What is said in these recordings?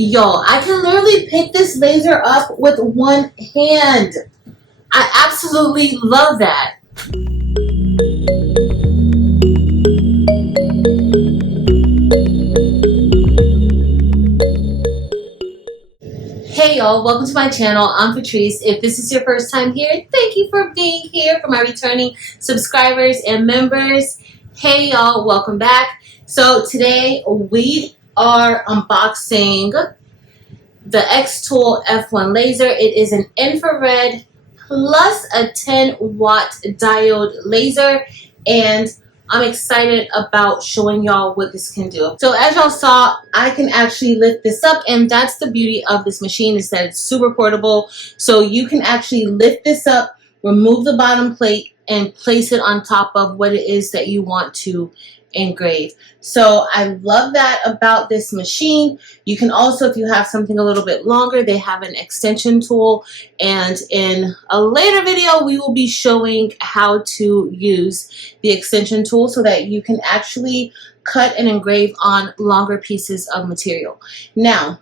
Yo, I can literally pick this laser up with one hand. I absolutely love that. Hey y'all, welcome to my channel. I'm Patrice. If this is your first time here, thank you for being here. For my returning subscribers and members, hey y'all, welcome back. So today we are unboxing the Xtool F1 laser. It is an infrared plus a 10-watt diode laser, and I'm excited about showing y'all what this can do. So as y'all saw, I can actually lift this up, and that's the beauty of this machine, is that it's super portable. So you can actually lift this up, remove the bottom plate, and place it on top of what it is that you want to engrave. So I love that about this machine. You can also, if you have something a little bit longer, they have an extension tool, and in a later video we will be showing how to use the extension tool so that you can actually cut and engrave on longer pieces of material. Now,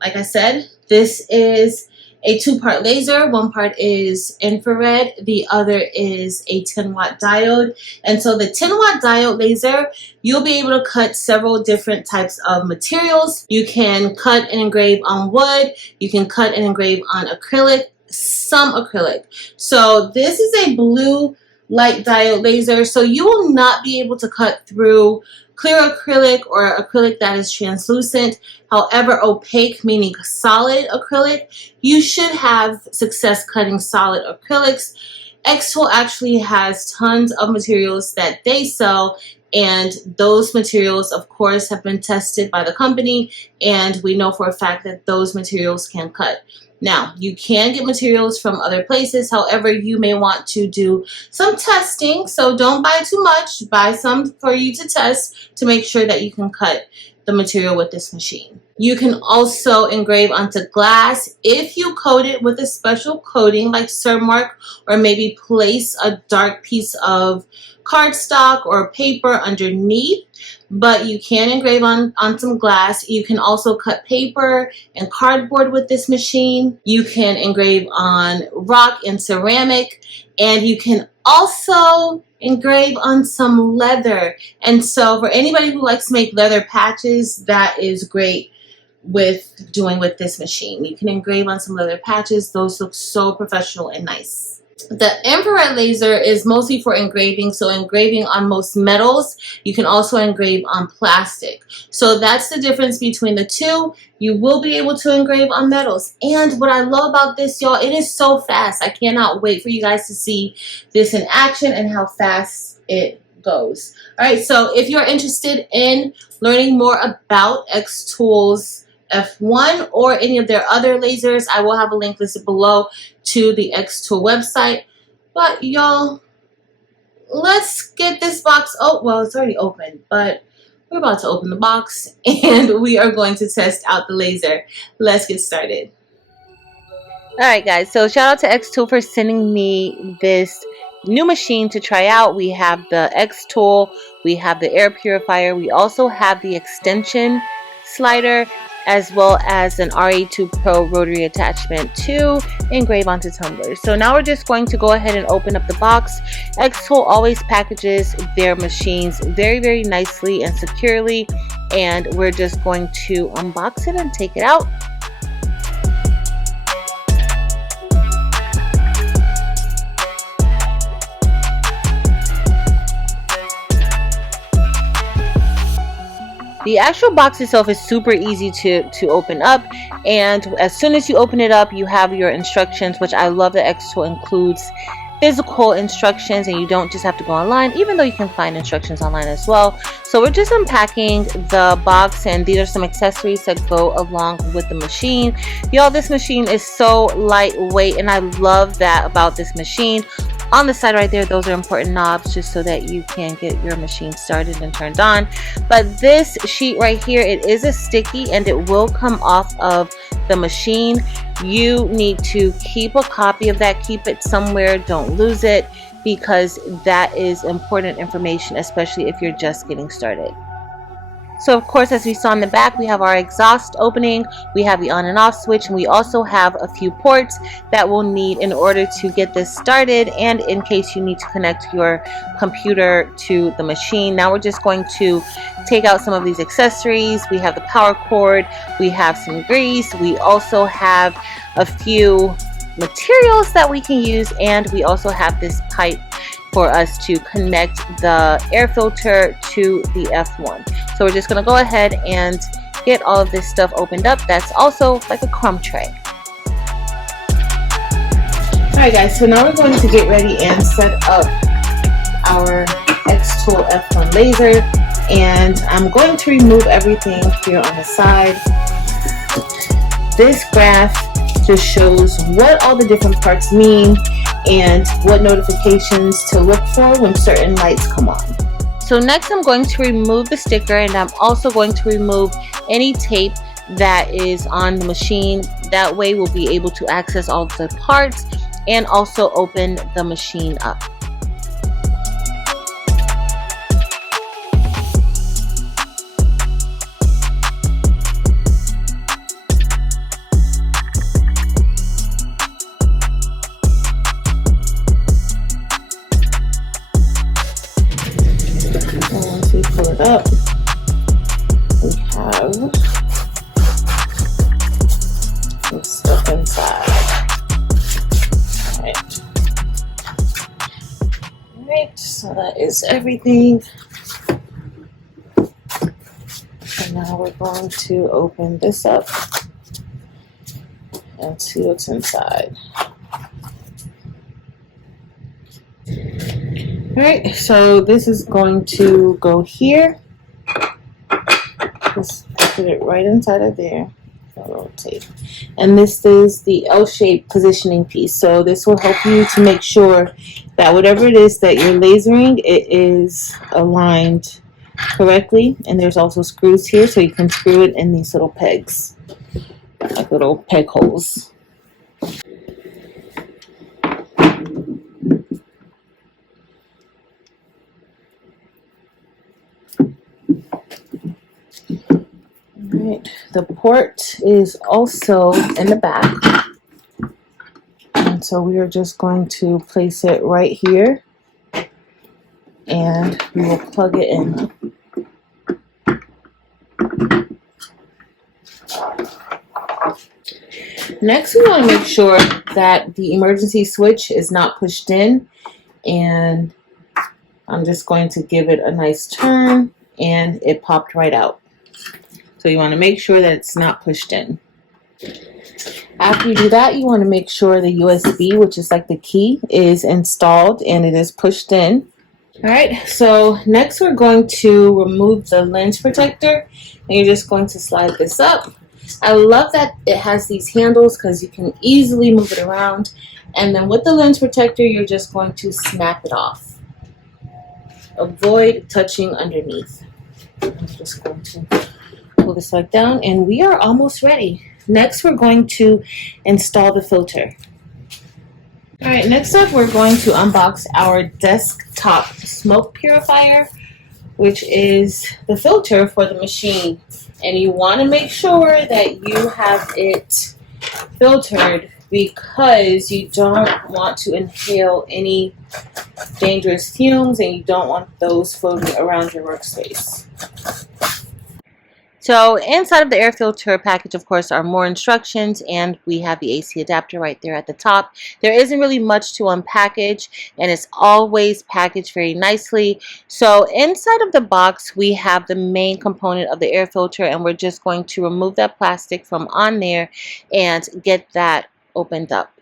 like I said, this is a two-part laser. One part is infrared, the other is a 10-watt diode. And so the 10-watt diode laser, you'll be able to cut several different types of materials. You can cut and engrave on wood, you can cut and engrave on acrylic, some acrylic. So this is a blue light diode laser, so you will not be able to cut through clear acrylic or acrylic that is translucent. However, opaque, meaning solid acrylic, you should have success cutting solid acrylics. Xtool actually has tons of materials that they sell, and those materials, of course, have been tested by the company, and we know for a fact that those materials can cut. Now, you can get materials from other places. However, you may want to do some testing, so don't buy too much. Buy some for you to test to make sure that you can cut the material with this machine. You can also engrave onto glass if you coat it with a special coating like Surmark, or maybe place a dark piece of cardstock or paper underneath. But you can engrave on some glass. You can also cut paper and cardboard with this machine. You can engrave on rock and ceramic, and you can also engrave on some leather. And so for anybody who likes to make leather patches, that is great with doing with this machine. You can engrave on some leather patches. Those look so professional and nice. The infrared laser is mostly for engraving, so engraving on most metals. You can also engrave on plastic. So that's the difference between the two. You will be able to engrave on metals. And what I love about this, y'all, it is so fast. I cannot wait for you guys to see this in action and how fast it goes. All right, so if you're interested in learning more about Xtool's F1 or any of their other lasers, I will have a link listed below to the Xtool website. But y'all, let's get this box. Oh, well, it's already open, but we're about to open the box and we are going to test out the laser. Let's get started. Alright guys, so shout out to Xtool for sending me this new machine to try out. We have the Xtool, we have the air purifier, we also have the extension slider, as well as an RE2 Pro rotary attachment to engrave onto tumblers. So now we're just going to go ahead and open up the box. Xtool always packages their machines very, very nicely and securely, and we're just going to unbox it and take it out. The actual box itself is super easy to open up, and as soon as you open it up, you have your instructions, which I love that Xtool includes physical instructions and you don't just have to go online, even though you can find instructions online as well. So we're just unpacking the box, and these are some accessories that go along with the machine. Y'all, this machine is so lightweight, and I love that about this machine. On the side right there, those are important knobs just so that you can get your machine started and turned on. But this sheet right here, it is a sticky and it will come off of the machine. You need to keep a copy of that, keep it somewhere, don't lose it, because that is important information, especially if you're just getting started. So of course, as we saw in the back, we have our exhaust opening, we have the on and off switch, and we also have a few ports that we'll need in order to get this started, and in case you need to connect your computer to the machine. Now we're just going to take out some of these accessories. We have the power cord, we have some grease, we also have a few materials that we can use, and we also have this pipe for us to connect the air filter to the F1. So we're just going to go ahead and get all of this stuff opened up. That's also like a crumb tray. Alright guys, so now we're going to get ready and set up our Xtool F1 laser, and I'm going to remove everything here on the side. This graph just shows what all the different parts mean and what notifications to look for when certain lights come on. So next I'm going to remove the sticker, and I'm also going to remove any tape that is on the machine. That way we'll be able to access all the parts and also open the machine up. Once we pull it up, we have some stuff inside. Alright, so that is everything. And now we're going to open this up and see what's inside. Alright, so this is going to go here. Just put it right inside of there. Rotate. And this is the L-shaped positioning piece. So this will help you to make sure that whatever it is that you're lasering, it is aligned correctly. And there's also screws here, so you can screw it in these little pegs, like little peg holes. Alright, the port is also in the back, and so we are just going to place it right here, and we will plug it in. Next, we want to make sure that the emergency switch is not pushed in, and I'm just going to give it a nice turn, and it popped right out. So you want to make sure that it's not pushed in. After you do that, you want to make sure the USB, which is like the key, is installed and it is pushed in. Alright, so next we're going to remove the lens protector, and you're just going to slide this up. I love that it has these handles because you can easily move it around. And then with the lens protector, you're just going to snap it off. Avoid touching underneath. I'm just going to pull this back down, and we are almost ready. Next, we're going to install the filter. Alright, next up we're going to unbox our desktop smoke purifier, which is the filter for the machine. And you want to make sure that you have it filtered because you don't want to inhale any dangerous fumes, and you don't want those floating around your workspace. So inside of the air filter package, of course, are more instructions, and we have the AC adapter right there at the top. There isn't really much to unpackage, and it's always packaged very nicely. So inside of the box, we have the main component of the air filter, and we're just going to remove that plastic from on there and get that opened up.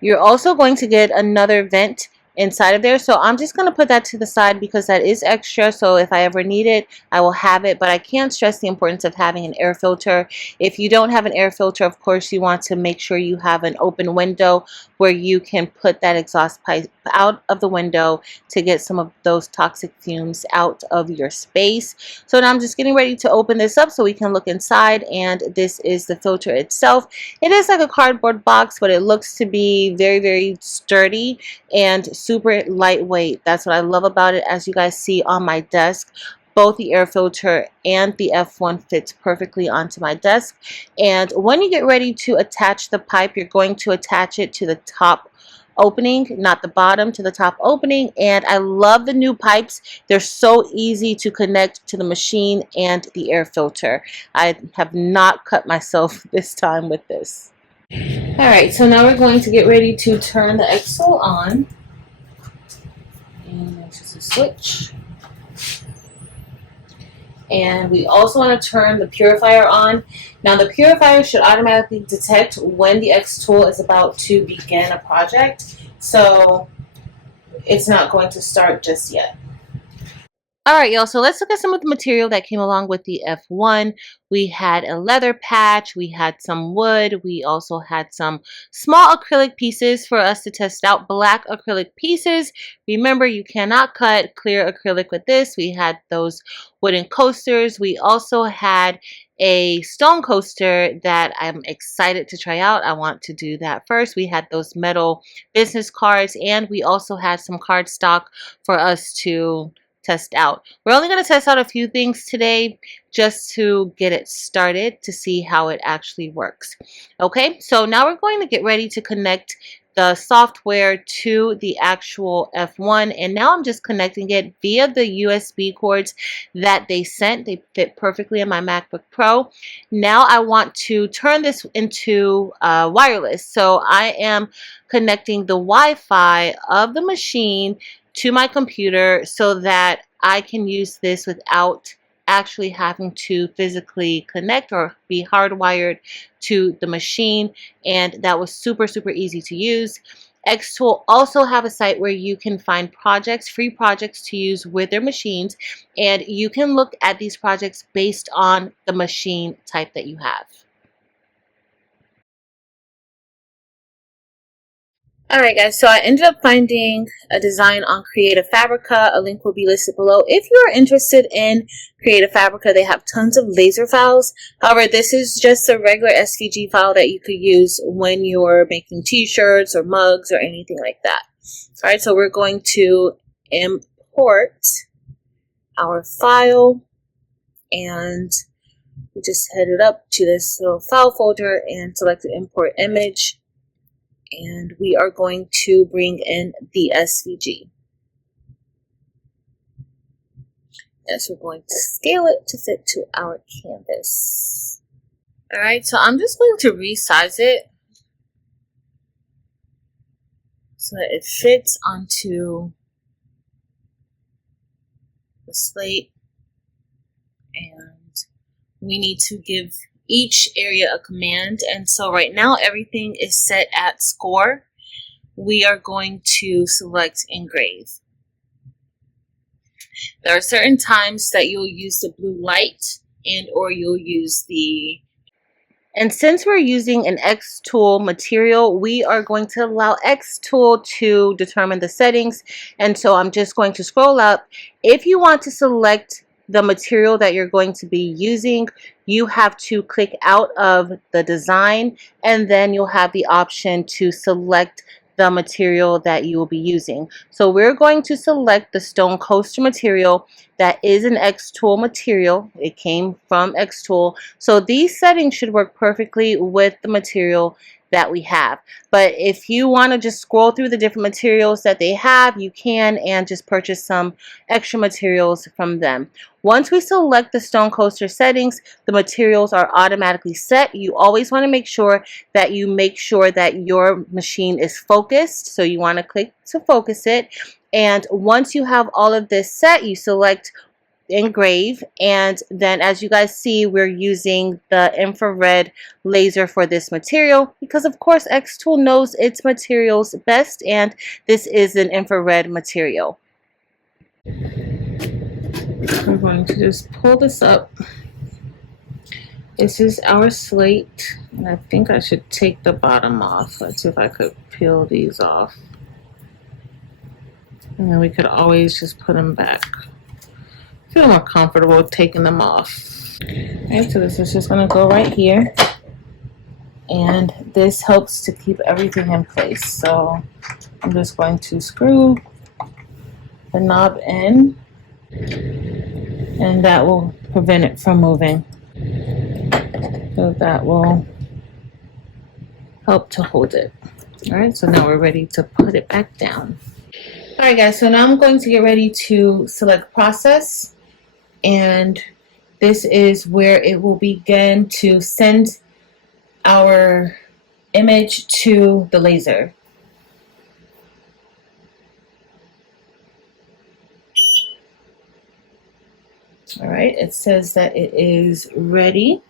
You're also going to get another vent inside of there, so I'm just going to put that to the side because that is extra, so if I ever need it I will have it. But I can't stress the importance of having an air filter. If you don't have an air filter, of course you want to make sure you have an open window where you can put that exhaust pipe out of the window to get some of those toxic fumes out of your space. So now I'm just getting ready to open this up so we can look inside, and this is the filter itself. It is like a cardboard box, but it looks to be very, very sturdy and super lightweight. That's what I love about it. As you guys see on my desk, both the air filter and the F1 fits perfectly onto my desk. And when you get ready to attach the pipe, you're going to attach it to the top opening, not the bottom, to the top opening. And I love the new pipes. They're so easy to connect to the machine and the air filter. I have not cut myself this time with this. Alright, so now we're going to get ready to turn the Xtool on. And there's just a switch. And we also want to turn the purifier on. Now the purifier should automatically detect when the Xtool is about to begin a project, so it's not going to start just yet. Alright, y'all, so let's look at some of the material that came along with the F1. We had a leather patch, we had some wood, we also had some small acrylic pieces for us to test out, black acrylic pieces. Remember, you cannot cut clear acrylic with this. We had those wooden coasters. We also had a stone coaster that I'm excited to try out. I want to do that first. We had those metal business cards, and we also had some cardstock for us to test out. We're only going to test out a few things today just to get it started to see how it actually works. Okay, so now we're going to get ready to connect the software to the actual F1, and now I'm just connecting it via the USB cords that they sent. They fit perfectly in my MacBook Pro. Now I want to turn this into wireless, so I am connecting the Wi-Fi of the machine to my computer so that I can use this without actually having to physically connect or be hardwired to the machine. And that was super easy to use. Xtool also have a site where you can find projects, free projects to use with their machines, and you can look at these projects based on the machine type that you have. Alright guys, so I ended up finding a design on Creative Fabrica. A link will be listed below. If you are interested in Creative Fabrica, they have tons of laser files. However, this is just a regular SVG file that you could use when you're making t-shirts or mugs or anything like that. Alright, so we're going to import our file, and we just head it up to this little file folder and select the import image. And we are going to bring in the SVG. Yes, we're going to scale it to fit to our canvas. Alright, so I'm just going to resize it so that it fits onto the slate. And we need to give each area a command, and so right now everything is set at score. We are going to select engrave. There are certain times that you'll use the blue light and or you'll use the, and since we're using an Xtool material, we are going to allow Xtool to determine the settings. And so I'm just going to scroll up. If you want to select the material that you're going to be using, you have to click out of the design, and then you'll have the option to select the material that you will be using. So we're going to select the stone coaster material. That is an Xtool material. It came from Xtool. So these settings should work perfectly with the material that we have. But if you want to just scroll through the different materials that they have, you can, and just purchase some extra materials from them. Once we select the stone coaster settings, the materials are automatically set. You always want to make sure that your machine is focused. So you want to click to focus it. And once you have all of this set, you select engrave, and then as you guys see, we're using the infrared laser for this material because of course Xtool knows its materials best, and this is an infrared material. I'm going to just pull this up. This is our slate, and I think I should take the bottom off. Let's see if I could peel these off, and then we could always just put them back. Feel more comfortable taking them off. Okay, so this is just going to go right here, and this helps to keep everything in place. So I'm just going to screw the knob in, and that will prevent it from moving. So that will help to hold it. All right, so now we're ready to put it back down. All right, guys, so now I'm going to get ready to select process, and this is where it will begin to send our image to the laser. All right, it says that it is ready.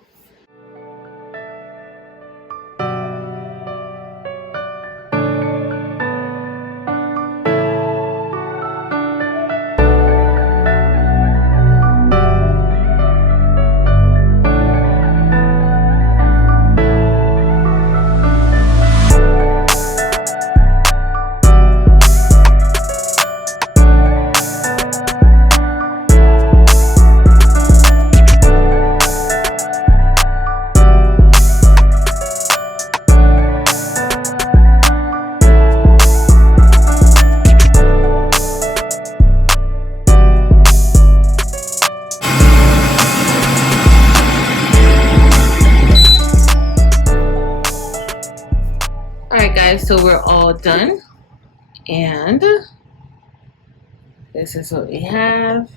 Alright guys, so we're all done, and this is what we have.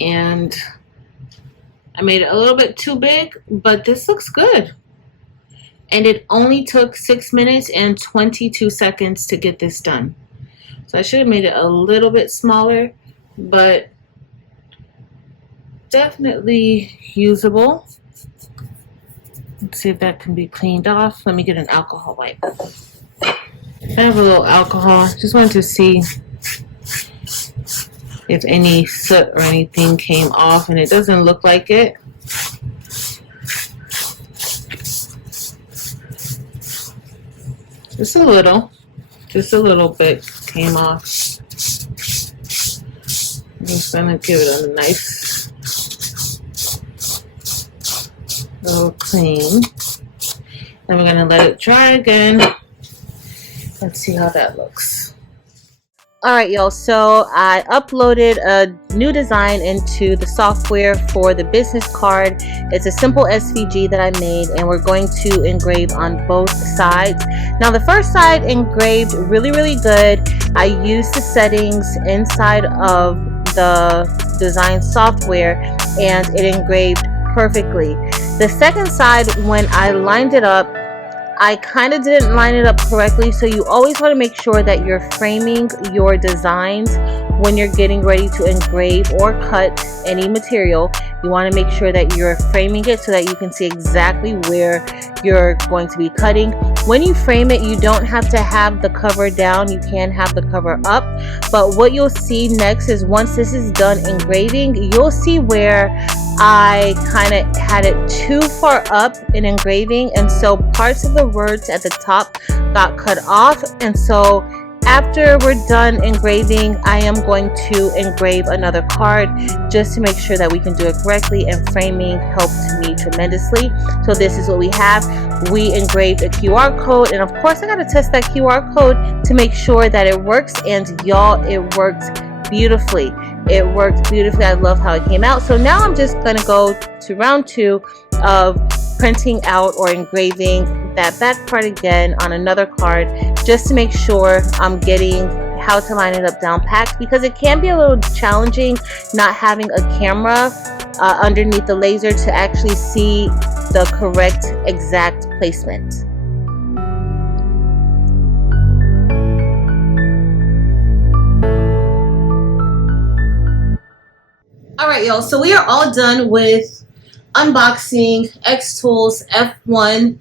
And I made it a little bit too big, but this looks good. And it only took 6 minutes and 22 seconds to get this done. So I should have made it a little bit smaller, but definitely usable. Let's see if that can be cleaned off. Let me get an alcohol wipe. I have a little alcohol. Just wanted to see if any soot or anything came off, and it doesn't look like it. Just a little bit came off. I'm just gonna give it a nice little clean. Then we're gonna let it dry again. Let's see how that looks. Alright y'all, so I uploaded a new design into the software for the business card. It's a simple SVG that I made, and we're going to engrave on both sides. Now the first side engraved really good. I used the settings inside of the design software, and it engraved perfectly. The second side, when I lined it up, I kind of didn't line it up correctly, so you always want to make sure that you're framing your designs when you're getting ready to engrave or cut any material. You want to make sure that you're framing it so that you can see exactly where you're going to be cutting. When you frame it, you don't have to have the cover down, you can have the cover up. But what you'll see next is, once this is done engraving, you'll see where I kind of had it too far up in engraving, and so parts of the words at the top got cut off. And so after we're done engraving, I am going to engrave another card just to make sure that we can do it correctly, and framing helped me tremendously. So this is what we have. We engraved a QR code, and of course I got to test that QR code to make sure that it works, and y'all, it worked beautifully. It worked beautifully. I love how it came out. So now I'm just going to go to round 2 of printing out or engraving that back part again on another card, just to make sure I'm getting how to line it up down packed, because it can be a little challenging not having a camera underneath the laser to actually see the correct exact placement. Alright y'all, so we are all done with unboxing Xtool's F1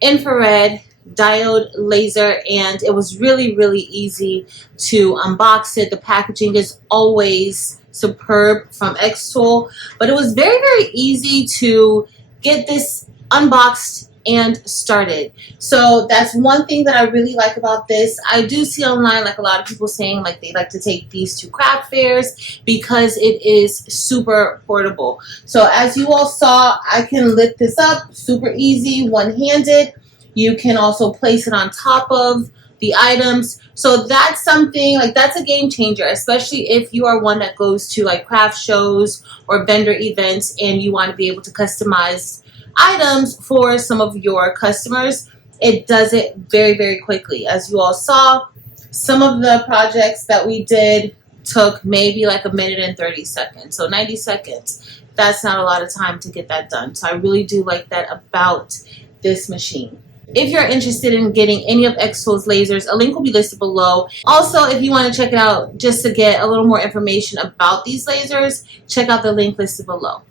infrared diode laser, and it was really easy to unbox it. The packaging is always superb from Xtool, but it was very easy to get this unboxed and started. So that's one thing that I really like about this. I do see online like a lot of people saying like they like to take these to craft fairs because it is super portable. So as you all saw, I can lift this up super easy, one-handed. You can also place it on top of the items. So that's something like that's a game changer, especially if you are one that goes to like craft shows or vendor events and you want to be able to customize items for some of your customers. It does it very, very quickly. As you all saw, some of the projects that we did took maybe like 1 minute and 30 seconds. So 90 seconds. That's not a lot of time to get that done. So I really do like that about this machine. If you're interested in getting any of Xtool's lasers, a link will be listed below. Also, if you want to check it out just to get a little more information about these lasers, check out the link listed below.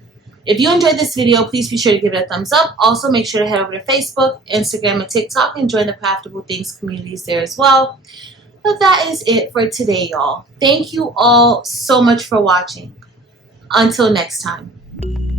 If you enjoyed this video, please be sure to give it a thumbs up. Also, make sure to head over to Facebook, Instagram, and TikTok and join the Craftable Things communities there as well. But that is it for today, y'all. Thank you all so much for watching. Until next time.